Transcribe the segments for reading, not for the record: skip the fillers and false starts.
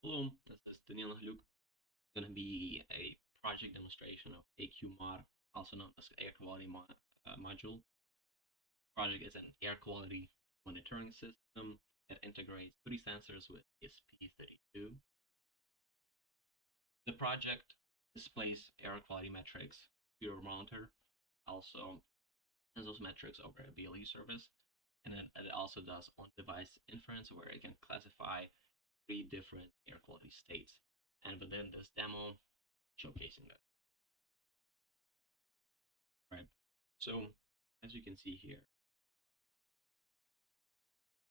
Hello, this is Daniel Haluk. It's going to be a project demonstration of AQMod, also known as Air Quality Module. Project is an air quality monitoring system that integrates 3 sensors with ESP32. The project displays air quality metrics to your monitor, also sends those metrics over a BLE service, and then it also does on-device inference where it can classify 3 different air quality states. And within this demo, showcasing that. Right. So as you can see here,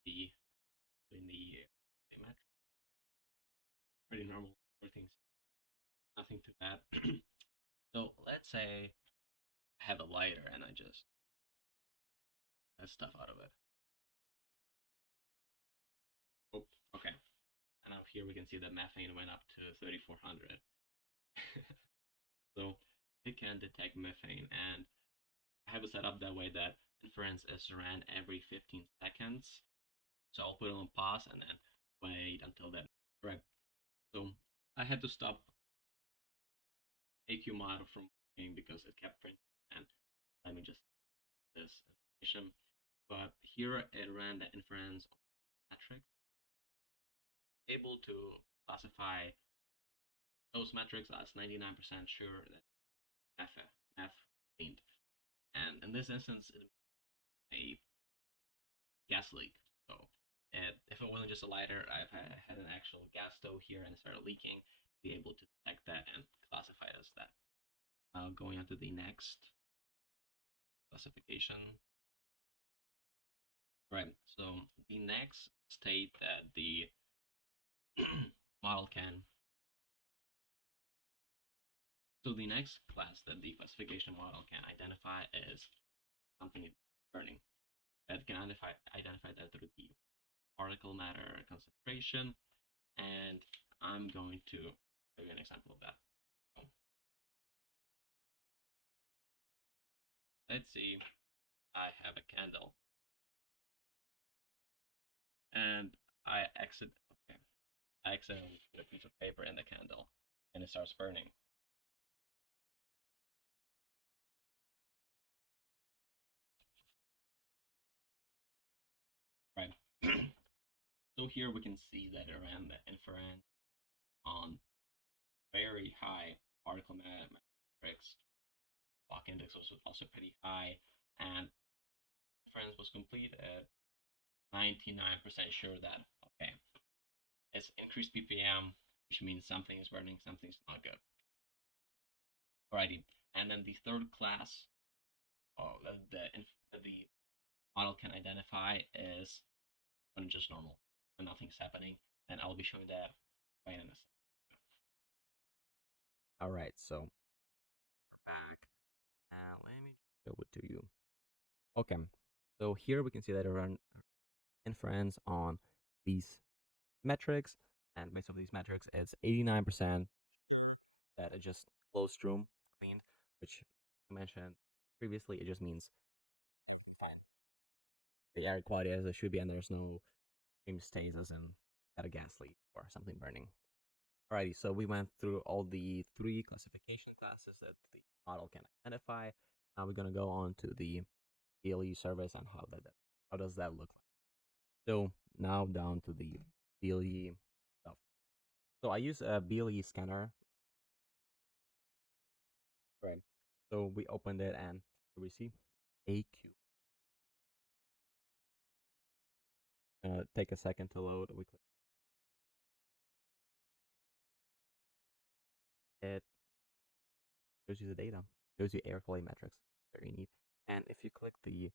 the in the image, pretty normal. Everything's nothing too bad. So let's say I have a lighter and I just let stuff out of it. Oh, okay. And now here we can see that methane went up to 3,400. So it can detect methane, and I have it set up that way that inference is ran every 15 seconds. So I'll put it on pause and then wait until that. Right. So I had to stop AQMod from working because it kept printing, and let me just this information. But here it ran the inference metric, able to classify those metrics as 99% sure that F cleaned. And in this instance, it a gas leak. So if it wasn't just a lighter, I've had an actual gas stove here and it started leaking, be able to detect that and classify it as that. Going on to the next classification. Right, so the next state that the model can, so the next class that the classification model can identify is something burning. That can identify that through the particle matter concentration, and I'm going to give you an example of that. Let's see, I have a candle, and okay, I accidentally put a piece of paper in the candle, and it starts burning. Right. So here we can see that around the inference on very high particle matrix. Block index was also pretty high, and inference was complete at 99% sure that, okay, it's increased ppm, which means something is burning, something's not good. Alrighty, and then the third class the model can identify is when just normal, when nothing's happening, and I'll be showing that right in a second. All right, so back. Let me show it to you. Okay, so here we can see that I run inference on these metrics, and based off these metrics, it's 89% that it just closed room cleaned, which I mentioned previously. It just means the air quality as it should be, and there's no extreme states as in at a gas leak or something burning. Alrighty, so we went through all the 3 classification classes that the model can identify. Now we're gonna go on to the BLE service and how does that look like. So now down to the BLE stuff. So I use a BLE scanner. Right. So we opened it and we see AQ. Take a second to load. We click it, shows you the data, shows you air quality metrics. Very neat. And if you click the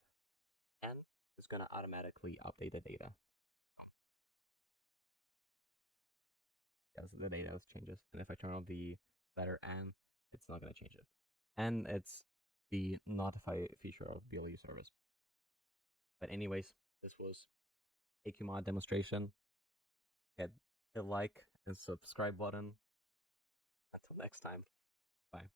N, it's gonna automatically update the data. Yes, the data changes. And if I turn on the letter N, it's not gonna change it. And it's the notify feature of BLE service. But anyways, this was AQMod demonstration. Hit the like and subscribe button. Until next time, bye.